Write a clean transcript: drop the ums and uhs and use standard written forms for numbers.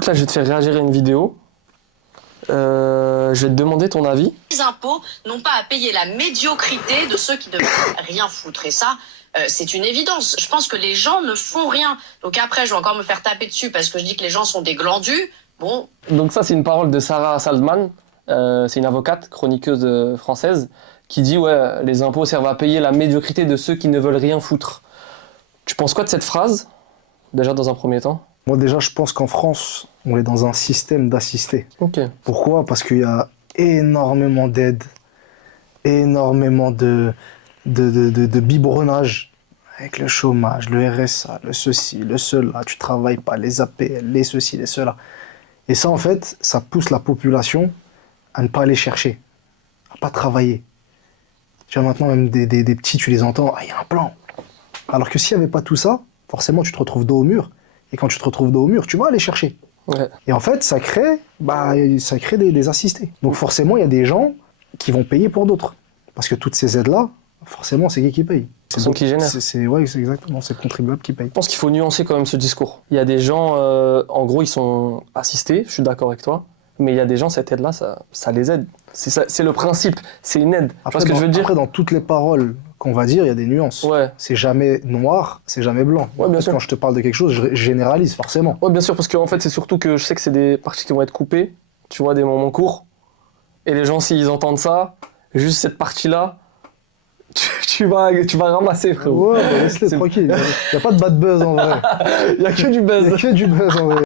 Écoute, là, je vais te faire réagir à une vidéo. Je vais te demander ton avis. Les impôts n'ont pas à payer la médiocrité de ceux qui ne veulent rien foutre. Et ça, c'est une évidence. Je pense que les gens ne font rien. Donc après, je vais encore me faire taper dessus parce que je dis que les gens sont des glandus. Bon. Donc ça, c'est une parole de Sarah Saldman. C'est une avocate, chroniqueuse française, qui dit ouais, les impôts servent à payer la médiocrité de ceux qui ne veulent rien foutre. Tu penses quoi de cette phrase, déjà dans un premier temps? Moi déjà, je pense qu'en France, on est dans un système d'assistés. Ok. Pourquoi? Parce qu'il y a énormément d'aides, énormément de biberonnage avec le chômage, le RSA, le ceci, le cela, tu travailles pas, les APL, les ceci, les cela. Et ça, en fait, ça pousse la population à ne pas aller chercher, à pas travailler. Tu vois, maintenant, même des petits, tu les entends, ah, il y a un plan. Alors que s'il n'y avait pas tout ça, forcément, tu te retrouves dos au mur. Et quand tu te retrouves dos au mur, tu vas aller chercher. Ouais. Et en fait, ça crée des assistés. Donc forcément, il y a des gens qui vont payer pour d'autres. Parce que toutes ces aides-là, forcément, c'est qui paye? C'est ceux qui génèrent. Ouais, c'est exactement, c'est le contribuable qui paye. Je pense qu'il faut nuancer quand même ce discours. Il y a des gens, en gros, ils sont assistés, je suis d'accord avec toi, mais il y a des gens, cette aide-là, ça les aide. C'est le principe, c'est une aide. Après, Ce que je veux dire. Après, dans toutes les paroles qu'on va dire, il y a des nuances. Ouais. C'est jamais noir, c'est jamais blanc. Ouais, bien sûr. Quand je te parle de quelque chose, je généralise forcément. Ouais, bien sûr, parce qu'en fait, c'est surtout que je sais que c'est des parties qui vont être coupées, tu vois, des moments courts, et les gens, s'ils entendent ça, juste cette partie-là, tu vas ramasser, frérot. Ouais, bah, laisse-les tranquille. Il n'y a pas de bad buzz en vrai. Il y a que du buzz. Il n'y a que du buzz en vrai.